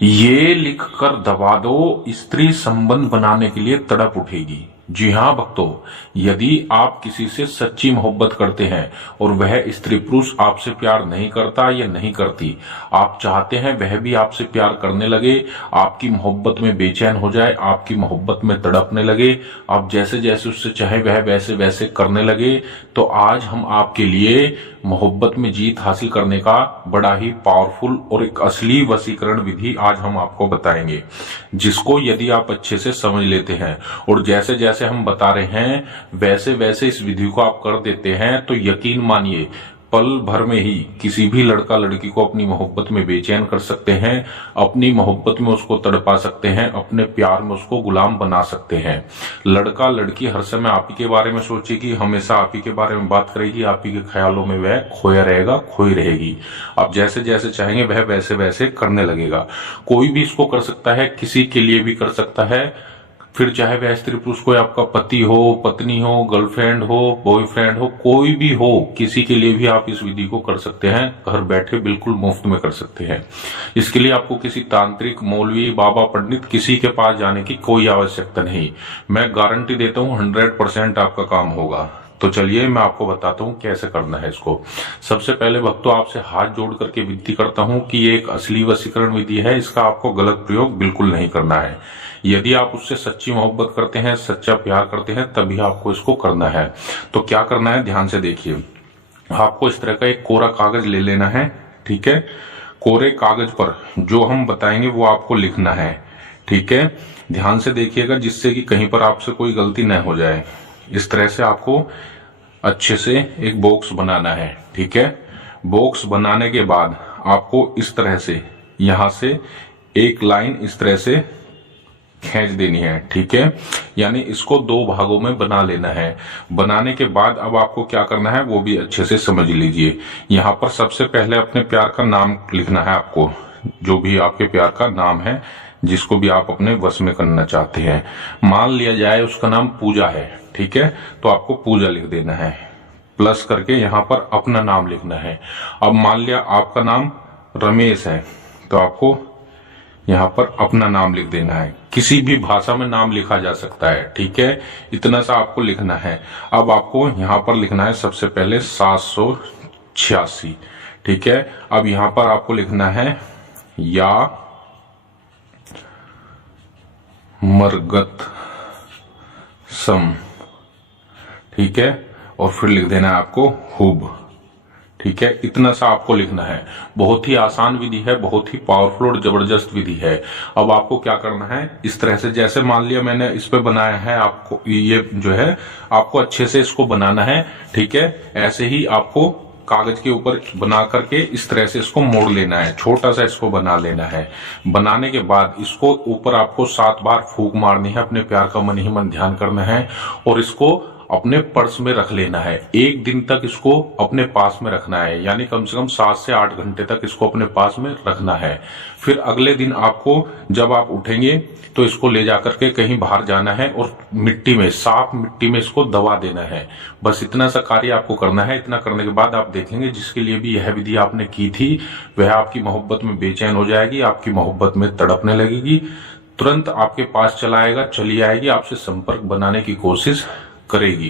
ये लिखकर दबा दो, स्त्री संबंध बनाने के लिए तड़प उठेगी। जी हाँ भक्तों, यदि आप किसी से सच्ची मोहब्बत करते हैं और वह स्त्री पुरुष आपसे प्यार नहीं करता या नहीं करती, आप चाहते हैं वह भी आपसे प्यार करने लगे, आपकी मोहब्बत में बेचैन हो जाए, आपकी मोहब्बत में तड़पने लगे, आप जैसे जैसे उससे चाहे वह वैसे वैसे करने लगे, तो आज हम आपके लिए मोहब्बत में जीत हासिल करने का बड़ा ही पावरफुल और एक असली वशीकरण विधि आज हम आपको बताएंगे, जिसको यदि आप अच्छे से समझ लेते हैं और जैसे जैसे हम बता रहे हैं वैसे वैसे इस विधि को आप कर देते हैं, तो यकीन मानिए पल भर में ही किसी भी लड़का लड़की को अपनी मोहब्बत में बेचैन कर सकते हैं, अपनी मोहब्बत में उसको तड़पा सकते हैं, अपने प्यार में उसको गुलाम बना सकते हैं। लड़का लड़की हर समय आप ही के बारे में सोचेगी, हमेशा आप ही के बारे में बात करेगी, आप ही के ख्यालों में वह खोया रहेगा, खोई रहेगी। आप जैसे जैसे चाहेंगे वह वैसे वैसे करने लगेगा। कोई भी इसको कर सकता है, किसी के लिए भी कर सकता है, फिर चाहे वह स्त्री पुरुष कोई आपका पति हो, पत्नी हो, गर्लफ्रेंड हो, बॉयफ्रेंड हो, कोई भी हो, किसी के लिए भी आप इस विधि को कर सकते हैं। घर बैठे बिल्कुल मुफ्त में कर सकते हैं। इसके लिए आपको किसी तांत्रिक, मौलवी, बाबा, पंडित किसी के पास जाने की कोई आवश्यकता नहीं। मैं गारंटी देता हूं 100% आपका काम होगा। तो चलिए मैं आपको बताता हूँ कैसे करना है इसको। सबसे पहले भक्तों आपसे हाथ जोड़ करके विनती करता हूँ कि ये एक असली वशीकरण विधि है, इसका आपको गलत प्रयोग बिल्कुल नहीं करना है। यदि आप उससे सच्ची मोहब्बत करते हैं, सच्चा प्यार करते हैं, तभी आपको इसको करना है। तो क्या करना है ध्यान से देखिए। आपको इस तरह का एक कोरा कागज ले लेना है, ठीक है। कोरे कागज पर जो हम बताएंगे वो आपको लिखना है, ठीक है। ध्यान से देखिएगा जिससे कि कहीं पर आपसे कोई गलती न हो जाए। इस तरह से आपको अच्छे से एक बॉक्स बनाना है, ठीक है। बॉक्स बनाने के बाद आपको इस तरह से यहां से एक लाइन इस तरह से खींच देनी है, ठीक है। यानी इसको दो भागों में बना लेना है। बनाने के बाद अब आपको क्या करना है वो भी अच्छे से समझ लीजिए। यहाँ पर सबसे पहले अपने प्यार का नाम लिखना है आपको, जो भी आपके प्यार का नाम है, जिसको भी आप अपने वश में करना चाहते हैं। मान लिया जाए उसका नाम पूजा है, ठीक है, तो आपको पूजा लिख देना है। प्लस करके यहाँ पर अपना नाम लिखना है। अब मान लिया आपका नाम रमेश है, तो आपको यहाँ पर अपना नाम लिख देना है। किसी भी भाषा में नाम लिखा जा सकता है, ठीक है। इतना सा आपको लिखना है। अब आपको यहाँ पर लिखना है सबसे पहले 786, ठीक है। अब यहाँ पर आपको लिखना है या मरगत सम, ठीक है, और फिर लिख देना है आपको हुब, ठीक है। इतना सा आपको लिखना है। बहुत ही आसान विधि है, बहुत ही पावरफुल और जबरदस्त विधि है। अब आपको क्या करना है, इस तरह से जैसे मान लिया मैंने इस पे बनाया है, आपको ये जो है आपको अच्छे से इसको बनाना है, ठीक है। ऐसे ही आपको कागज के ऊपर बना करके इस तरह से इसको मोड़ लेना है, छोटा सा इसको बना लेना है। बनाने के बाद इसको ऊपर आपको 7 बार फूंक मारनी है, अपने प्यार का मन ही मन ध्यान करना है और इसको अपने पर्स में रख लेना है। 1 दिन तक इसको अपने पास में रखना है, यानी कम से कम 7 से 8 घंटे तक इसको अपने पास में रखना है। फिर अगले दिन आपको जब आप उठेंगे तो इसको ले जाकर के कहीं बाहर जाना है और मिट्टी में, साफ मिट्टी में इसको दबा देना है। बस इतना सा कार्य आपको करना है। इतना करने के बाद आप देखेंगे जिसके लिए भी यह विधि आपने की थी वह आपकी मोहब्बत में बेचैन हो जाएगी, आपकी मोहब्बत में तड़पने लगेगी, तुरंत आपके पास चली आएगी, आपसे संपर्क बनाने की कोशिश करेगी।